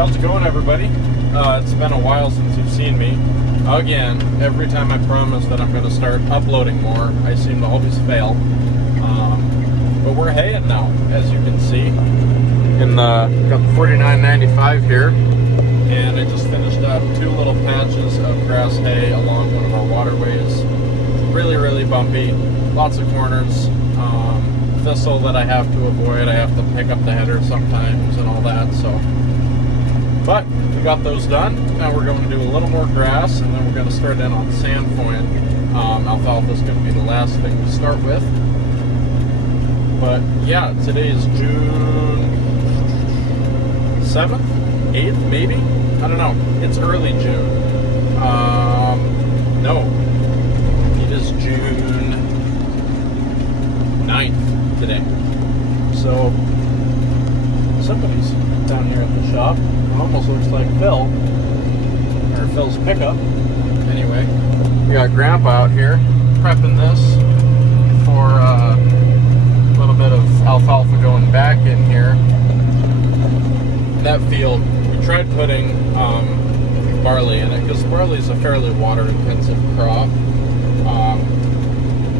How's it going, everybody? It's been a while since you've seen me. Again, every time I promise that I'm going to start uploading more, I seem to always fail. But we're haying now, as you can see. Got the 4995 here, and I just finished up 2 little patches of grass hay along one of our waterways. Really, really bumpy, lots of corners. Thistle that I have to avoid. I have to pick up the header sometimes and all that. But we got those done. Now we're going to do a little more grass, and then we're going to start in on sandfoin. Alfalfa is going to be the last thing we start with. But yeah, today is June 7th, 8th, maybe? I don't know. It's early June. No, it is June 9th today. So somebody's down here at the shop. It almost looks like Phil, or Phil's pickup. Anyway, we got Grandpa out here prepping this for a little bit of alfalfa going back in here. That field, we tried putting barley in it because barley is a fairly water-intensive crop,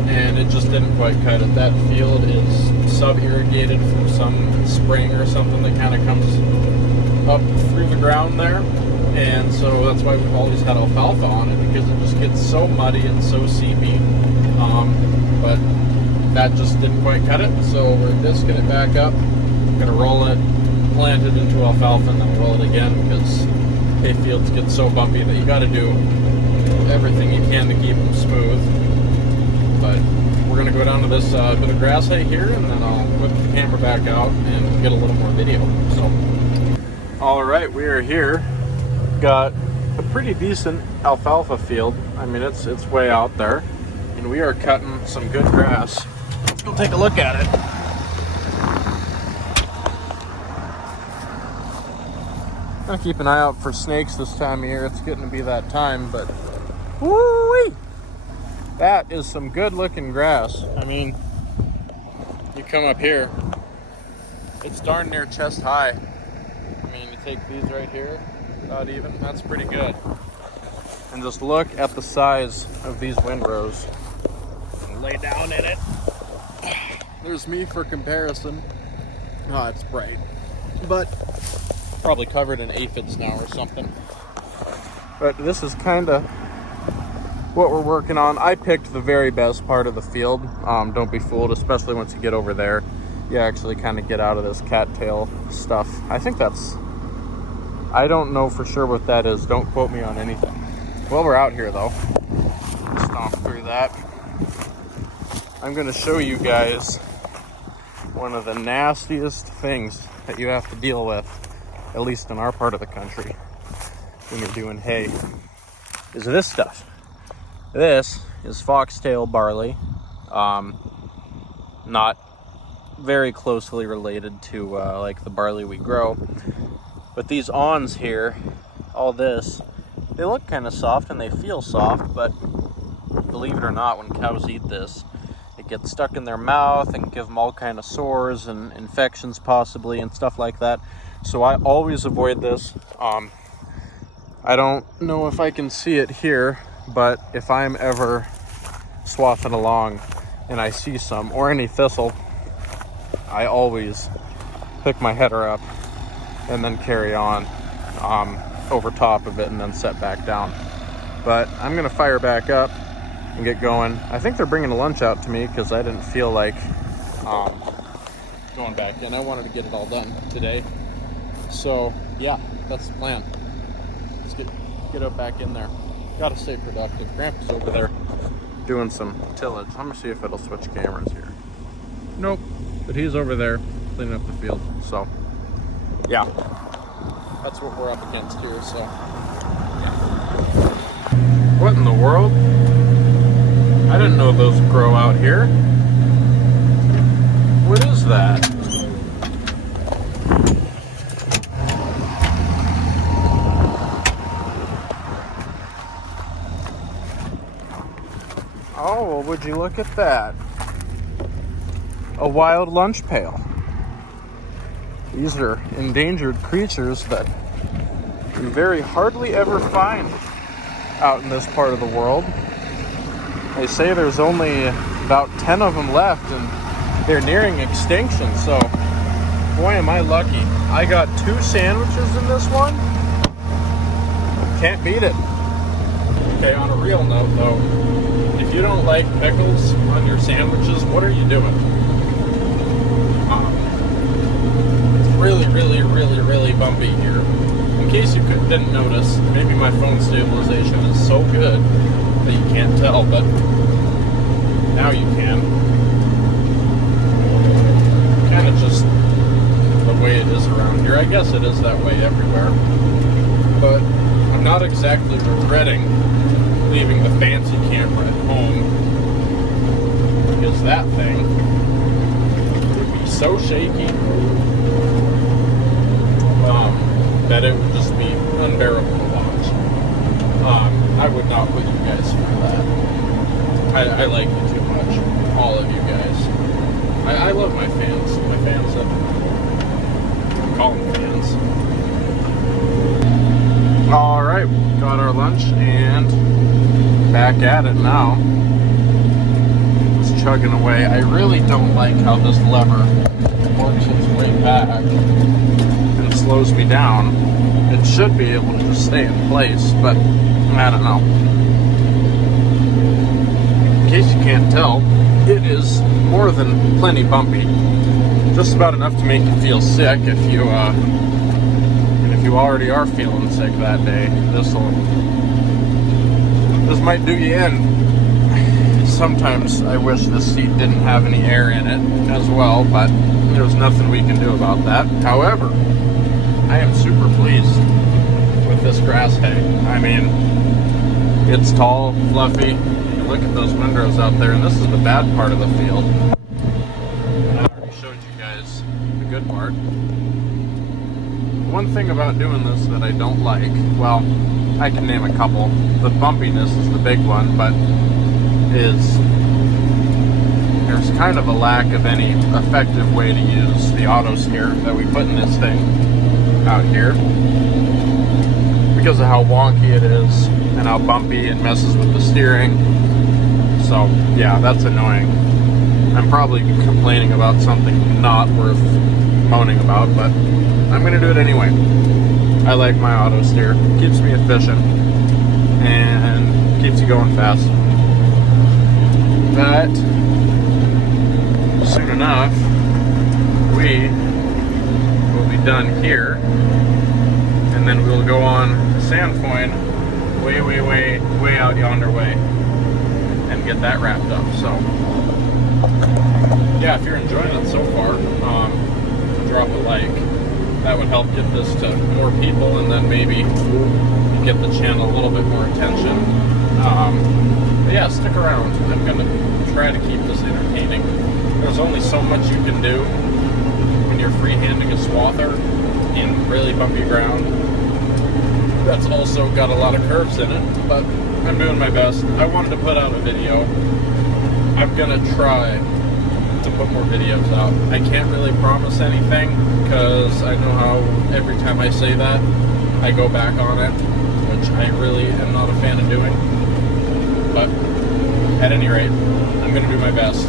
and it just didn't quite cut it. That field is sub-irrigated from some spring or something that kind of comes up through the ground there, and so that's why we've always had alfalfa on it, because it just gets so muddy and so seepy. But that just didn't quite cut it, so we're disking it back up. We're gonna roll it, plant it into alfalfa, and then roll it again, because hay fields get so bumpy that you got to do everything you can to keep them smooth. But we're gonna go down to this bit of grass hay here, and then I'll whip the camera back out and get a little more video. So, all right, we are here. Got a pretty decent alfalfa field. I mean, it's way out there, and we are cutting some good grass. Let's go take a look at it. I'll keep an eye out for snakes this time of year. It's getting to be that time, but woo-wee! That is some good looking grass. I mean, you come up here, it's darn near chest high. I mean, you take these right here, about even, that's pretty good. And just look at the size of these windrows. Lay down in it. There's me for comparison. Oh, it's bright. But probably covered in aphids now or something. But this is kind of what we're working on. I picked the very best part of the field. Don't be fooled, especially once you get over there. You actually kind of get out of this cattail stuff. I think that's, I don't know for sure what that is. Don't quote me on anything. Well, we're out here though. Stomp through that. I'm going to show you guys one of the nastiest things that you have to deal with, at least in our part of the country, when you're doing hay, is this stuff. This is foxtail barley, not very closely related to like the barley we grow, but these awns here, all this, they look kind of soft and they feel soft, but believe it or not, when cows eat this, it gets stuck in their mouth and give them all kind of sores and infections possibly and stuff like that. So I always avoid this. I don't know if I can see it here, but if I'm ever swathing along and I see some or any thistle, I always pick my header up and then carry on over top of it and then set back down. But I'm gonna fire back up and get going. I think they're bringing a lunch out to me because I didn't feel like going back in. I wanted to get it all done today. So yeah, that's the plan. Let's get up back in there. Gotta stay productive. Grandpa's over there doing some tillage. I'm gonna see if it'll switch cameras here. Nope, but he's over there cleaning up the field. So yeah, that's what we're up against here. So what in the world? I didn't know those grow out here. What is that? Oh, well, would you look at that? A wild lunch pail. These are endangered creatures that you very hardly ever find out in this part of the world. They say there's only about 10 of them left and they're nearing extinction, so boy am I lucky. I got 2 sandwiches in this one. Can't beat it. Okay, on a real note though, if you don't like pickles on your sandwiches, what are you doing? It's really, really, really, really bumpy here. In case you didn't notice, maybe my phone stabilization is so good that you can't tell, but now you can. Kind of just the way it is around here. I guess it is that way everywhere. But I'm not exactly regretting leaving the fancy camper at home, because that thing would be so shaky that it would just be unbearable to watch. I would not put you guys through that. I like you too much, all of you guys. I love my fans. My fans that call them fans. All right, got our lunch and back at it now. Just chugging away. I really don't like how this lever works its way back and slows me down. It should be able to just stay in place, but I don't know. In case you can't tell, it is more than plenty bumpy. Just about enough to make you feel sick if you already are feeling sick that day. This might do you in. Sometimes I wish this seat didn't have any air in it as well, but there's nothing we can do about that. However, I am super pleased with this grass hay. I mean, it's tall, fluffy. You look at those windrows out there, and this is the bad part of the field. I already showed you guys the good part. One thing about doing this that I don't like, well, I can name a couple. The bumpiness is the big one, but there's kind of a lack of any effective way to use the auto steer that we put in this thing out here, because of how wonky it is and how bumpy it messes with the steering. So yeah, that's annoying. I'm probably complaining about something not worth moaning about, but I'm gonna do it anyway. I like my auto steer. Keeps me efficient and keeps you going fast. But soon enough, we will be done here, and then we'll go on Sandfoin way out yonder way and get that wrapped up. So yeah, if you're enjoying it so far, drop a like. That would help get this to more people, and then maybe get the channel a little bit more attention. But yeah, stick around. I'm gonna try to keep this entertaining. There's only so much you can do when you're freehanding a swather in really bumpy ground. That's also got a lot of curves in it, but I'm doing my best. I wanted to put out a video. I'm gonna try to put more videos out. I can't really promise anything, because I know how every time I say that, I go back on it, which I really am not a fan of doing. But at any rate, I'm going to do my best.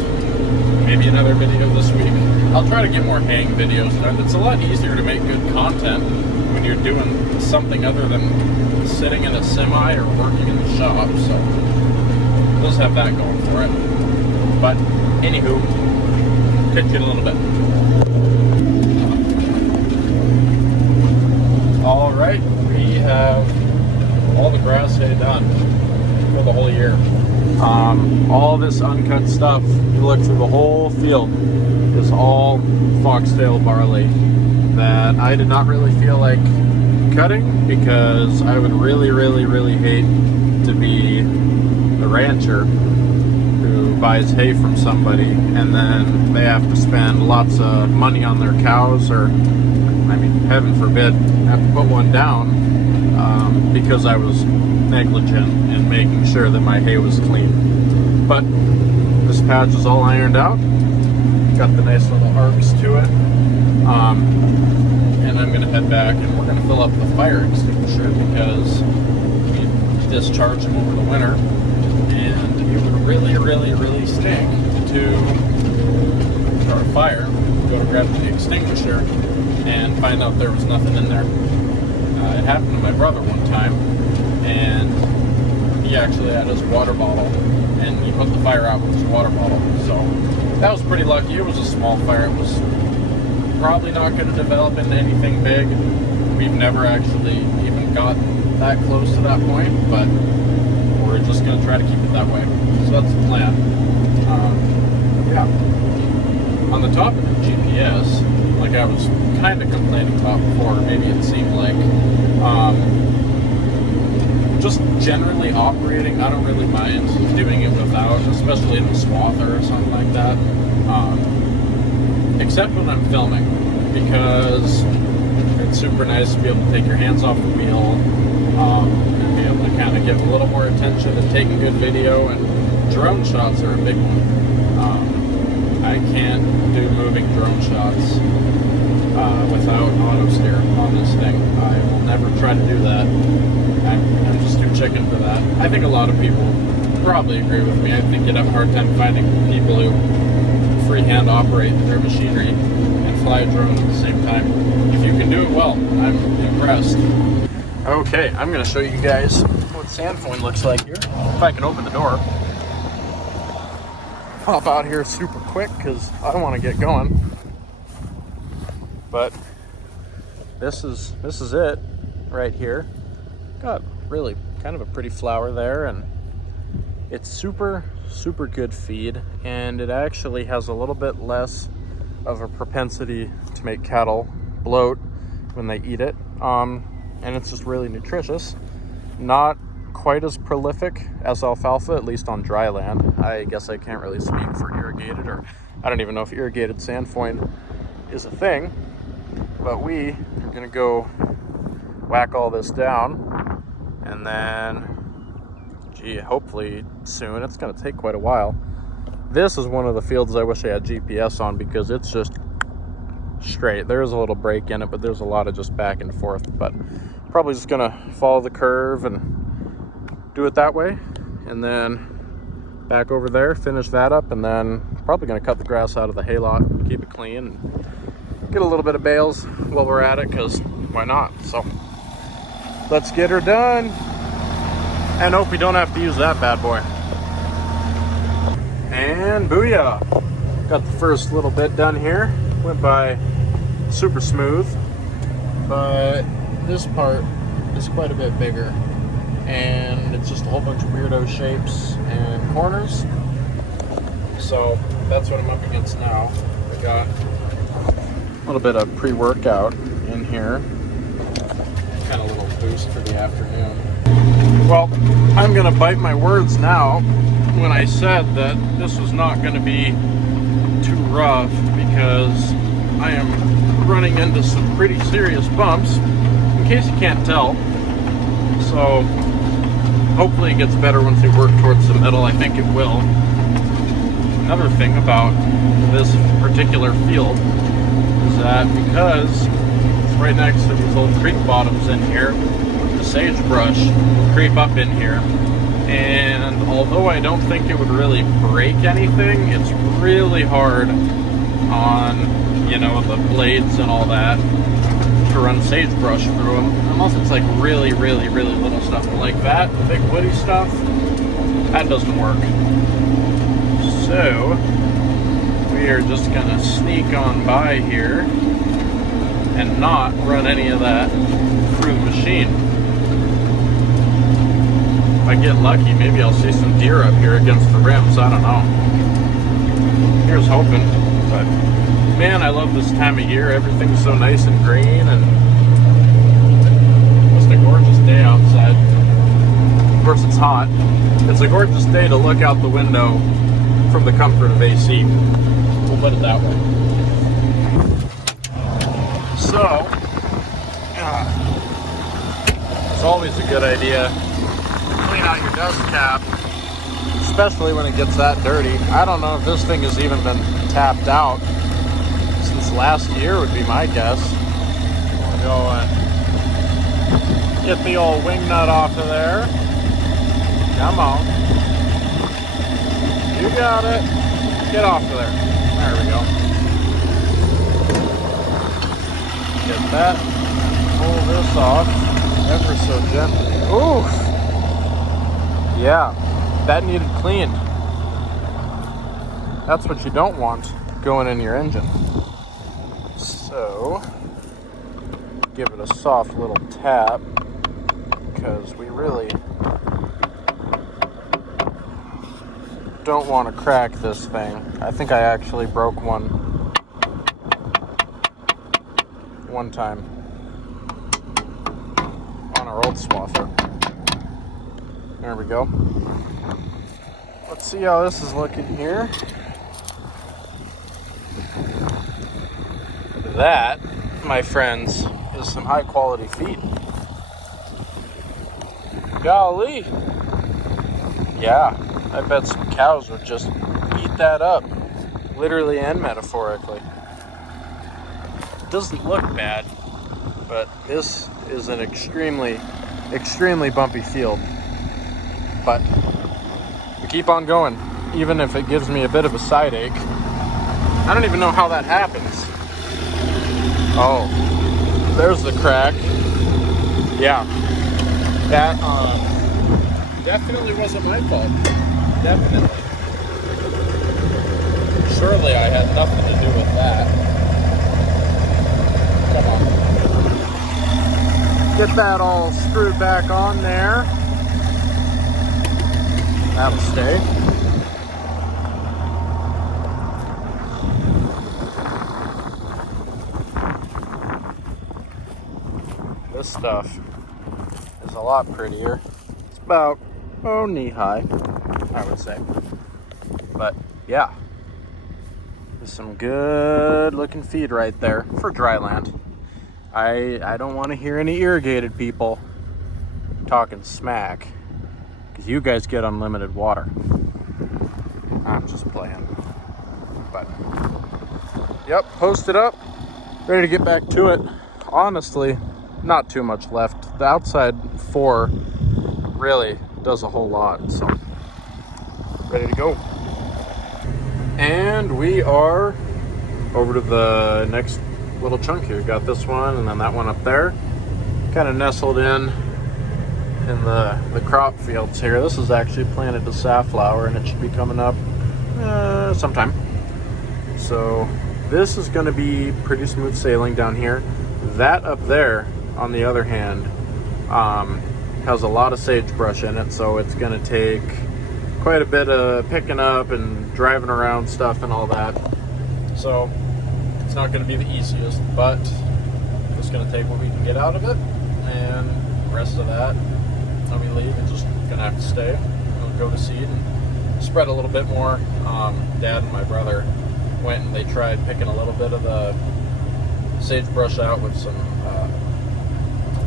Maybe another video this week. I'll try to get more hang videos done. It's a lot easier to make good content when you're doing something other than sitting in a semi or working in the shop, so we'll just have that going for it. But anywho, catch you in a little bit. All right, we have all the grass hay done for the whole year. All this uncut stuff, you look through the whole field, is all foxtail barley that I did not really feel like cutting, because I would really, really, really hate to be the rancher who buys hay from somebody and then they have to spend lots of money on their cows, or, I mean, heaven forbid, have to put one down because I was negligent in making sure that my hay was clean. But this patch is all ironed out. Got the nice little arcs to it. And and I'm gonna head back and we're gonna fill up the fire extinguisher because we discharge them over the winter, and it would really, really, really stink to start a fire, go to grab the extinguisher, and find out there was nothing in there. It happened to my brother one time, and he actually had his water bottle, and he put the fire out with his water bottle. So that was pretty lucky. It was a small fire. It was probably not going to develop into anything big. We've never actually even gotten that close to that point, but we're just going to try to keep it that way. So that's the plan. Yeah. On the topic of GPS, like I was kind of complaining about before, maybe it seemed like, just generally operating, I don't really mind doing it without, especially in a swather or something like that, except when I'm filming, because it's super nice to be able to take your hands off the wheel, and be able to kind of give a little more attention and taking good video, and drone shots are a big one. I can't do moving drone shots without auto steer on this thing. I will never try to do that. I'm just too chicken for that. I think a lot of people probably agree with me. I think you'd have a hard time finding people who freehand operate their machinery and fly a drone at the same time. If you can do it well, I'm impressed. Okay, I'm going to show you guys what Sandfoin looks like here. If I can open the door. Hop out here super quick because I want to get going. But this is it right here. Got really kind of a pretty flower there, and it's super good feed, and it actually has a little bit less of a propensity to make cattle bloat when they eat it, and it's just really nutritious. Not quite as prolific as alfalfa, at least on dry land. I guess I can't really speak for irrigated, or I don't even know if irrigated Sandfoin is a thing, but we are gonna go whack all this down, and then, gee, hopefully soon. It's gonna take quite a while. This is one of the fields I wish I had GPS on because it's just straight. There is a little break in it, but there's a lot of just back and forth. But probably just gonna follow the curve and do it that way, and then back over there, finish that up, and then probably gonna cut the grass out of the hay lot, keep it clean, and get a little bit of bales while we're at it, because why not? So let's get her done, and hope we don't have to use that bad boy. And booyah! Got the first little bit done here. Went by super smooth, but this part is quite a bit bigger, and it's just a whole bunch of weirdo shapes and corners. So that's what I'm up against now. I got a little bit of pre-workout in here, kind of a little boost for the afternoon. Well, I'm gonna bite my words now when I said that this was not gonna be too rough, because I am running into some pretty serious bumps, in case you can't tell. So hopefully it gets better once we work towards the middle. I think it will. Another thing about this particular field is that because it's right next to these old creek bottoms in here, the sagebrush will creep up in here, and although I don't think it would really break anything, it's really hard on, you know, the blades and all that to run sagebrush through them, unless it's like really little stuff. But like that, the big woody stuff, that doesn't work. So we are just gonna sneak on by here and not run any of that through the machine. If I get lucky, maybe I'll see some deer up here against the rims. I don't know. Here's hoping. But man, I love this time of year. Everything's so nice and green, and just a gorgeous day outside. Of course, it's hot. It's a gorgeous day to look out the window from the comfort of AC. We'll put it that way. So, it's always a good idea to clean out your dust cap, especially when it gets that dirty. I don't know if this thing has even been tapped out since last year, would be my guess. going. Get the old wing nut off of there. Come on. You got it. Get off of there. There we go. Get that. Pull this off ever so gently. Oof. Yeah, that needed cleaned. That's what you don't want going in your engine. So, give it a soft little tap because we really don't want to crack this thing. I think I actually broke one time on our old swather. There we go. Let's see how this is looking here. That, my friends, is some high quality feed. Golly. Yeah, I bet some cows would just eat that up, literally and metaphorically. It doesn't look bad, but this is an extremely bumpy field. But we keep on going, even if it gives me a bit of a side ache. I don't even know how that happens. Oh, there's the crack. Yeah, that definitely wasn't my fault. Definitely. Surely I had nothing to do with that. Come on. Get that all screwed back on there. That'll stay. This stuff is a lot prettier. It's about, knee high, I would say. But yeah, there's some good looking feed right there for dry land. I don't want to hear any irrigated people talking smack, because you guys get unlimited water. I'm just playing. But yep, posted up, ready to get back to it. Honestly, not too much left. The outside 4 really does a whole lot, so ready to go. And we are over to the next little chunk here. Got this one and then that one up there, kind of nestled in the crop fields here. This is actually planted to safflower and it should be coming up sometime. So this is going to be pretty smooth sailing down here. That up there, on the other hand, has a lot of sagebrush in it, so it's going to take quite a bit of picking up and driving around stuff and all that. So it's not going to be the easiest, but it's going to take what we can get out of it, and the rest of that, when we leave, it's just going to have to stay. We'll go to seed and spread a little bit more. Dad and my brother went and they tried picking a little bit of the sagebrush out with some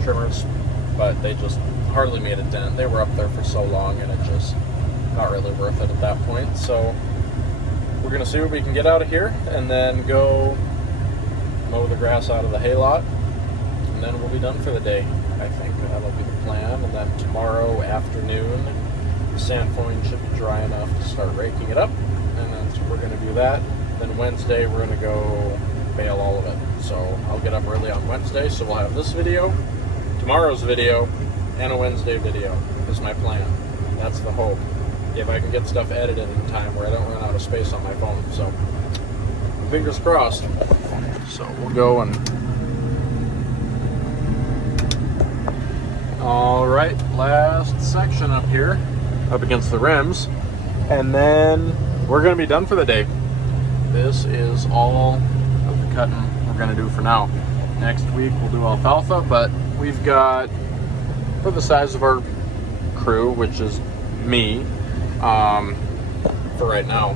trimmers, but they just hardly made a dent. They were up there for so long and it just not really worth it at that point. So we're gonna see what we can get out of here and then go mow the grass out of the hay lot, and then we'll be done for the day. I think that'll be the plan. And then tomorrow afternoon the sandfoin should be dry enough to start raking it up, and then so we're gonna do that. Then Wednesday we're gonna go bale all of it. So I'll get up early on Wednesday, so we'll have this video, tomorrow's video, and a Wednesday video is my plan. That's the hope. If I can get stuff edited in time where I don't run out of space on my phone. So fingers crossed. So we'll go and... All right, last section up here, up against the rims, and then we're gonna be done for the day. This is all of the cutting we're gonna do for now. Next week we'll do alfalfa, but we've got, for the size of our crew, which is me, for right now,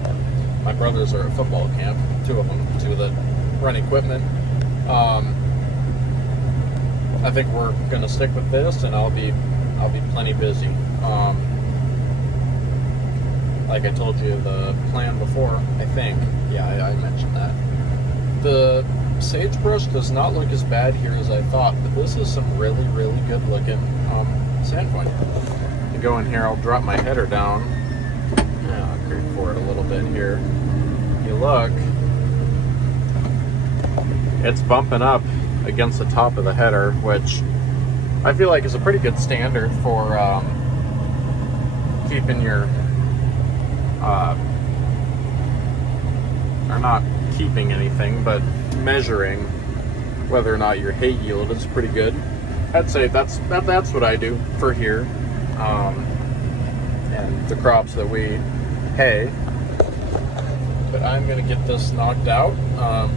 my brothers are at football camp, 2 of them, 2 that run equipment. I think we're gonna stick with this, and I'll be plenty busy. Like I told you, the plan before, I think, yeah, I mentioned that. The sagebrush does not look as bad here as I thought, but this is some really, really good looking sandpoint. To go in here, I'll drop my header down. Yeah, I'll creep forward a little bit here. You look, it's bumping up against the top of the header, which I feel like is a pretty good standard for keeping your, or not keeping anything, but measuring whether or not your hay yield is pretty good. I'd say that's what I do for here, and the crops that we hay. But I'm gonna get this knocked out.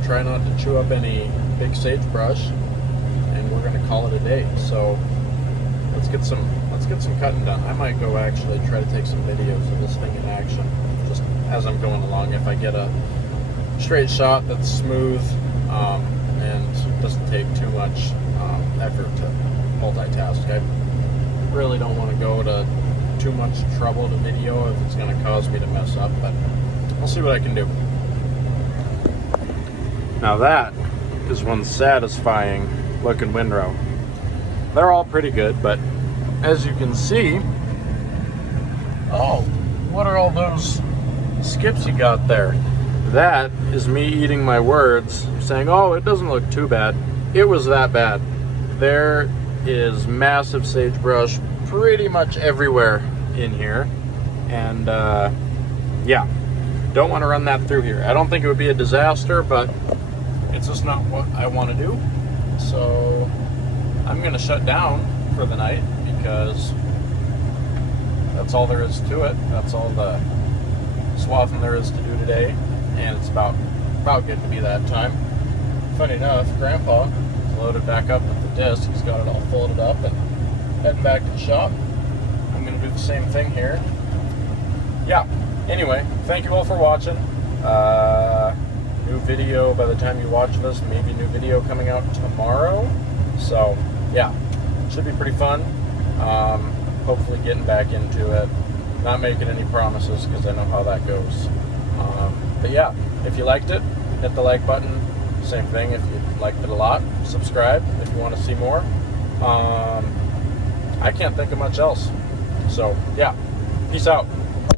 Try not to chew up any big sagebrush, and we're gonna call it a day. So let's get some cutting done. I might go actually try to take some videos of this thing in action, just as I'm going along. If I get a straight shot that's smooth and doesn't take too much effort to multitask. I really don't want to go to too much trouble to video if it's going to cause me to mess up, but I'll see what I can do. Now that is one satisfying looking windrow. They're all pretty good, but as you can see, oh, what are all those skips you got there? That is me eating my words, saying, oh, it doesn't look too bad. It was that bad. There is massive sagebrush pretty much everywhere in here. And yeah, don't want to run that through here. I don't think it would be a disaster, but it's just not what I want to do. So I'm going to shut down for the night because that's all there is to it. That's all the swathing there is to do today. And it's about getting to be that time. Funny enough, Grandpa is loaded back up with the disc. He's got it all folded up and heading back to the shop. I'm going to do the same thing here. Yeah, anyway, thank you all for watching. New video by the time you watch this, maybe new video coming out tomorrow. So, yeah, should be pretty fun. Hopefully getting back into it. Not making any promises because I know how that goes. But yeah, if you liked it, hit the like button. Same thing if you liked it a lot. Subscribe if you want to see more. I can't think of much else. So yeah, peace out.